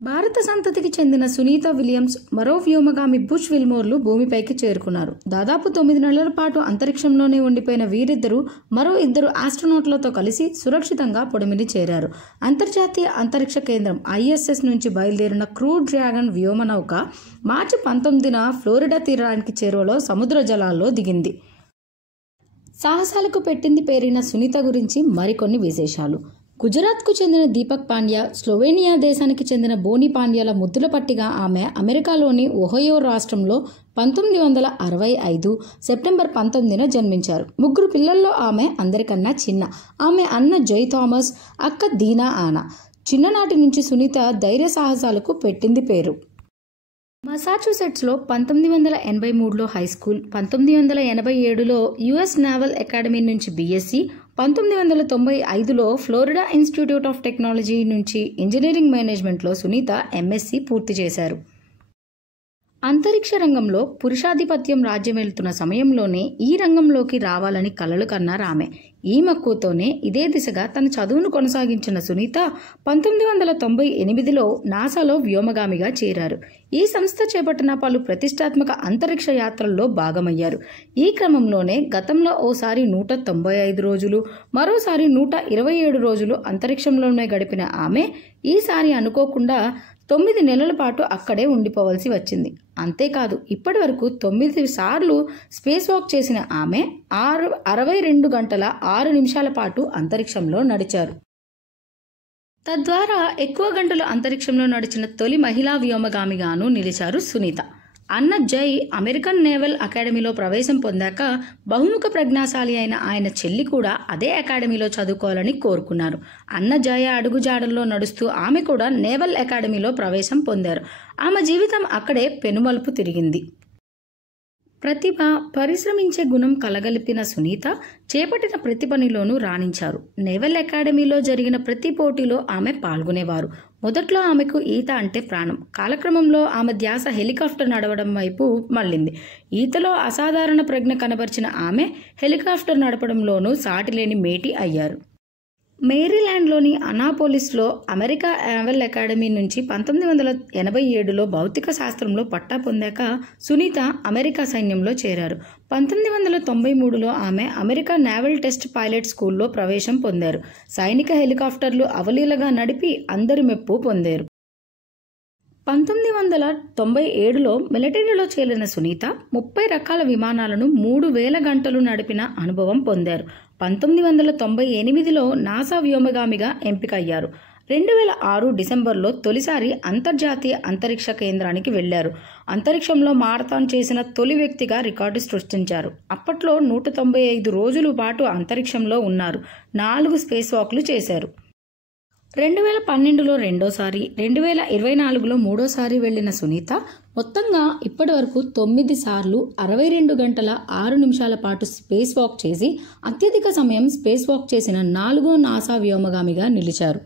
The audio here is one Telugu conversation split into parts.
భారత సంతతికి చెందిన సునీత విలియమ్స్ మరో వ్యోమగామి బుష్ విల్మోర్లు భూమిపైకి చేరుకున్నారు. దాదాపు 9 నెలల పాటు అంతరిక్షంలోనే ఉండిపోయిన వీరిద్దరూ మరో 2 ఆస్ట్రోనాట్లతో కలిసి సురక్షితంగా పొడిమిని చేరారు. అంతర్జాతీయ అంతరిక్ష కేంద్రం ISS నుంచి బయలుదేరిన క్రూ డ్రాగన్ వ్యోమనౌక మార్చి 19న ఫ్లోరిడా తీరానికి చేరువలో సముద్ర జలాల్లో దిగింది. సాహసాలకు పెట్టింది పేరిన సునీత గురించి మరికొన్ని విశేషాలు. గుజరాత్కు చెందిన దీపక్ పాండ్యా, స్లోవేనియా దేశానికి చెందిన బోని పాండ్యాల ముద్దుల పట్టిగా ఆమె అమెరికాలోని ఒహయో రాష్ట్రంలో 1965 సెప్టెంబర్ 19న జన్మించారు. 3 పిల్లల్లో ఆమె అందరికన్నా చిన్న. ఆమె అన్న జై థామస్, అక్క దీనా ఆనా. చిన్ననాటి నుంచి సునీత ధైర్య సాహసాలకు పెట్టింది పేరు. మసాచుసెట్స్లో 1983లో హైస్కూల్, 1987లో US నేవల్ అకాడమీ నుంచి BSc, 1995లో ఫ్లోరిడా ఇన్స్టిట్యూట్ ఆఫ్ టెక్నాలజీ నుంచి ఇంజనీరింగ్ మేనేజ్మెంట్లో సునీత MSc పూర్తి చేశారు. అంతరిక్ష రంగంలో పురుషాధిపత్యం రాజ్యమేలుతున్న సమయంలోనే ఈ రంగంలోకి రావాలని కలలు కన్నారు ఆమె. ఈ మక్కువతోనే ఇదే దిశగా తన చదువును కొనసాగించిన సునీత 1998లో నాసాలో వ్యోమగామిగా చేరారు. ఈ సంస్థ చేపట్టిన పలు ప్రతిష్టాత్మక అంతరిక్ష యాత్రల్లో భాగమయ్యారు. ఈ క్రమంలోనే గతంలో ఓసారి 195 రోజులు, మరోసారి 127 రోజులు అంతరిక్షంలోనే గడిపిన ఆమె ఈసారి అనుకోకుండా 9 నెలల పాటు అక్కడే ఉండిపోవలసి వచ్చింది. అంతేకాదు, ఇప్పటి వరకు 9 సార్లు స్పేస్ వాక్ చేసిన ఆమె 62 గంటల 6 నిమిషాల పాటు అంతరిక్షంలో నడిచారు. తద్వారా ఎక్కువ గంటలు అంతరిక్షంలో నడిచిన తొలి మహిళా వ్యోమగామిగాను నిలిచారు సునీత. అన్న జై అమెరికన్ నేవల్ అకాడమీలో ప్రవేశం పొందాక బహుముఖ ప్రజ్ఞాశాలి అయిన ఆయన చెల్లి కూడా అదే అకాడమీలో చదువుకోవాలని కోరుకున్నారు. అన్న జయ అడుగుజాడల్లో నడుస్తూ ఆమె కూడా నేవల్ అకాడమీలో ప్రవేశం పొందారు. ఆమె జీవితం అక్కడే పెనుమలుపు తిరిగింది. ప్రతిభ, పరిశ్రమించే గుణం కలగలిపిన సునీత చేపట్టిన ప్రతి పనిలోనూ రాణించారు. నేవల్ అకాడమీలో జరిగిన ప్రతి పోటీలో ఆమె పాల్గొనేవారు. మొదట్లో ఆమెకు ఈత అంటే ప్రాణం. కాలక్రమంలో ఆమె ధ్యాస హెలికాప్టర్ నడవడం వైపు మళ్ళింది. ఈతలో అసాధారణ ప్రజ్ఞ కనబరిచిన ఆమె హెలికాప్టర్ నడపడంలోనూ సాటిలేని మేటి అయ్యారు. మేరీల్యాండ్లోని అనాపోలిస్లో అమెరికా నేవల్ అకాడమీ నుంచి 1987లో భౌతిక శాస్త్రంలో పట్టా పొందాక సునీత అమెరికా సైన్యంలో చేరారు. 1993లో ఆమె అమెరికా నేవల్ టెస్ట్ పైలట్ స్కూల్లో ప్రవేశం పొందారు. సైనిక హెలికాప్టర్లు అవలీలగా నడిపి అందరి మెప్పు పొందారు. 1997లో మిలిటరీలో చేరిన సునీత 30 రకాల విమానాలను 3000 గంటలు నడిపిన అనుభవం పొందారు. 1998లో నాసా వ్యోమగామిగా ఎంపికయ్యారు. 2006 డిసెంబర్లో తొలిసారి అంతర్జాతీయ అంతరిక్ష కేంద్రానికి వెళ్లారు. అంతరిక్షంలో మారథాన్ చేసిన తొలి వ్యక్తిగా రికార్డు సృష్టించారు. అప్పట్లో 195 రోజుల పాటు అంతరిక్షంలో ఉన్నారు. 4 స్పేస్ వాక్లు చేశారు. 2012లో రెండోసారి, 2024లో మూడోసారి వెళ్లిన సునీత మొత్తంగా ఇప్పటి వరకు 9 సార్లు 62 గంటల 6 నిమిషాల పాటు స్పేస్ వాక్ చేసి అత్యధిక సమయం స్పేస్ వాక్ చేసిన 4వ నాసా వ్యోమగామిగా నిలిచారు.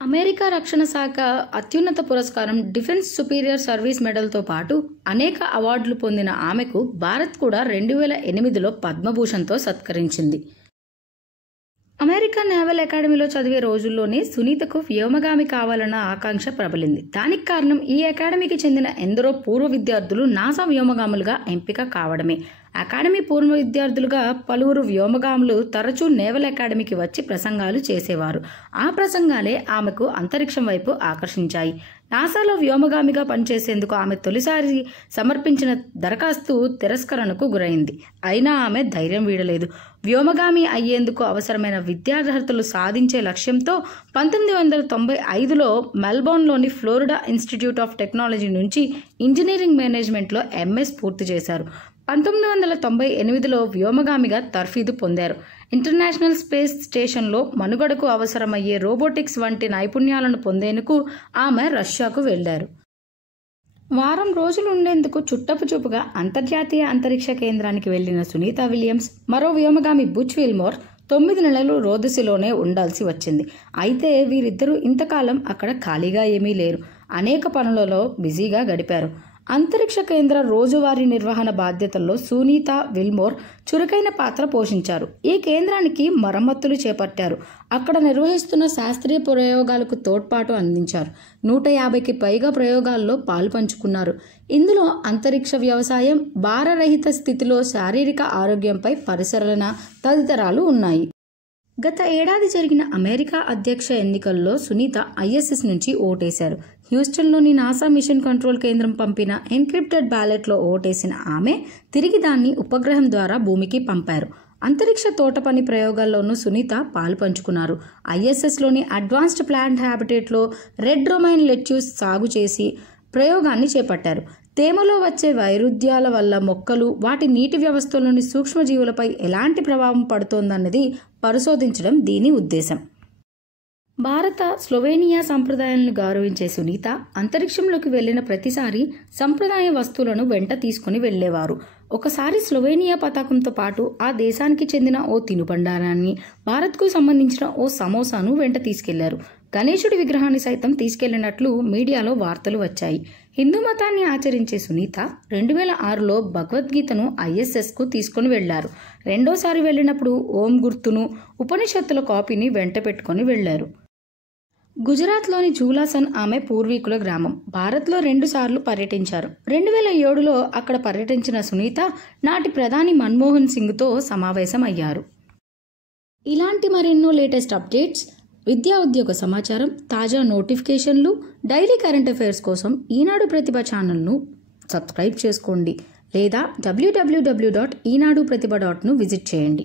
అమెరికా రక్షణ శాఖ అత్యున్నత పురస్కారం డిఫెన్స్ సుపీరియర్ సర్వీస్ మెడల్తో పాటు అనేక అవార్డులు పొందిన ఆమెకు భారత్ కూడా 2008లో పద్మభూషణ్తో సత్కరించింది. అమెరికా నేవల్ అకాడమీలో చదివే రోజుల్లోనే సునీతకు వ్యోమగామి కావాలన్న ఆకాంక్ష ప్రబలింది. దానికి కారణం ఈ అకాడమీకి చెందిన ఎందరో పూర్వ విద్యార్థులు నాసా వ్యోమగాములుగా ఎంపిక కావడమే. అకాడమీ పూర్వ విద్యార్థులుగా పలువురు వ్యోమగాములు తరచూ నేవల్ అకాడమీకి వచ్చి ప్రసంగాలు చేసేవారు. ఆ ప్రసంగాలే ఆమెకు అంతరిక్షం వైపు ఆకర్షించాయి. నాసాలో వ్యోమగామిగా పనిచేసేందుకు ఆమె తొలిసారి సమర్పించిన దరఖాస్తు తిరస్కరణకు గురైంది. అయినా ఆమె ధైర్యం వీడలేదు. వ్యోమగామి అయ్యేందుకు అవసరమైన విద్యార్హతలు సాధించే లక్ష్యంతో 1995లో మెల్బోర్న్లోని ఫ్లోరిడా ఇన్స్టిట్యూట్ ఆఫ్ టెక్నాలజీ నుంచి ఇంజనీరింగ్ మేనేజ్మెంట్లో MS పూర్తి చేశారు. 1998లో వ్యోమగామిగా తర్ఫీదు పొందారు. ఇంటర్నేషనల్ స్పేస్ స్టేషన్లో మనుగడకు అవసరమయ్యే రోబోటిక్స్ వంటి నైపుణ్యాలను పొందేందుకు ఆమె రష్యాకు వెళ్లారు. వారం రోజులు ఉండేందుకు చుట్టపు చూపుగా అంతర్జాతీయ అంతరిక్ష కేంద్రానికి వెళ్లిన సునీత విలియమ్స్ మరో వ్యోమగామి బుచ్ విల్మోర్ 9 నెలలు రోదసిలోనే ఉండాల్సి వచ్చింది. అయితే వీరిద్దరూ ఇంతకాలం అక్కడ ఖాళీగా ఏమీ లేరు. అనేక పనులలో బిజీగా గడిపారు. అంతరిక్ష కేంద్ర రోజువారీ నిర్వహణ బాధ్యతల్లో సునీత విల్మోర్ చురుకైన పాత్ర పోషించారు. ఈ కేంద్రానికి మరమ్మతులు చేపట్టారు. అక్కడ నిర్వహిస్తున్న శాస్త్రీయ ప్రయోగాలకు తోడ్పాటు అందించారు. 150కి పైగా ప్రయోగాల్లో పాలుపంచుకున్నారు. ఇందులో అంతరిక్ష వ్యవసాయం, భారరహిత స్థితిలో శారీరక ఆరోగ్యంపై పరిశీలన తదితరాలు ఉన్నాయి. గత ఏడాది జరిగిన అమెరికా అధ్యక్ష ఎన్నికల్లో సునీత ఐఎస్ఎస్ నుంచి ఓటేశారు. హ్యూస్టన్లోని నాసా మిషన్ కంట్రోల్ కేంద్రం పంపిన ఎన్క్రిప్టెడ్ బ్యాలెట్లో ఓటేసిన ఆమె తిరిగి దాన్ని ఉపగ్రహం ద్వారా భూమికి పంపారు. అంతరిక్ష తోటపని ప్రయోగాల్లోనూ సునీత పాలుపంచుకున్నారు. ఐఎస్ఎస్లోని అడ్వాన్స్డ్ ప్లాంట్ హ్యాబిటేట్లో రెడ్ రొమైన్ లెట్యూస్ సాగు చేసి ప్రయోగాన్ని చేపట్టారు. తేమలో వచ్చే వైరుధ్యాల వల్ల మొక్కలు, వాటి నీటి వ్యవస్థలోని సూక్ష్మజీవులపై ఎలాంటి ప్రభావం పడుతోందన్నది పరిశోధించడం దీని ఉద్దేశం. భారత, స్లోవేనియా సంప్రదాయాలను గౌరవించే సునీత అంతరిక్షంలోకి వెళ్లిన ప్రతిసారి సంప్రదాయ వస్తువులను వెంట తీసుకుని వెళ్లేవారు. ఒకసారి స్లోవేనియా పతాకంతో పాటు ఆ దేశానికి చెందిన ఓ తినుబండారాన్ని, భారత్కు సంబంధించిన ఓ సమోసాను వెంట తీసుకెళ్లారు. గణేశుడి విగ్రహాన్ని సైతం తీసుకెళ్లినట్లు మీడియాలో వార్తలు వచ్చాయి. హిందూ మతాన్ని ఆచరించే సునీత 2006లో భగవద్గీతను ఐఎస్ఎస్కు తీసుకుని వెళ్లారు. రెండోసారి వెళ్లినప్పుడు ఓం గుర్తును, ఉపనిషత్తుల కాపీని వెంట పెట్టుకుని వెళ్లారు. గుజరాత్లోని జూలాసన్ ఆమె పూర్వీకుల గ్రామం. భారత్లో 2 సార్లు పర్యటించారు. 2007లో అక్కడ పర్యటించిన సునీత నాటి ప్రధాని మన్మోహన్ సింగ్తో సమావేశం అయ్యారు. ఇలాంటి మరెన్నో లేటెస్ట్ అప్డేట్స్, విద్యా ఉద్యోగ సమాచారం, తాజా నోటిఫికేషన్లు, డైలీ కరెంట్ అఫైర్స్ కోసం ఈనాడు ప్రతిభ ఛానల్ను సబ్స్క్రైబ్ చేసుకోండి లేదా www.eenadupratiba.nu విజిట్ చేయండి.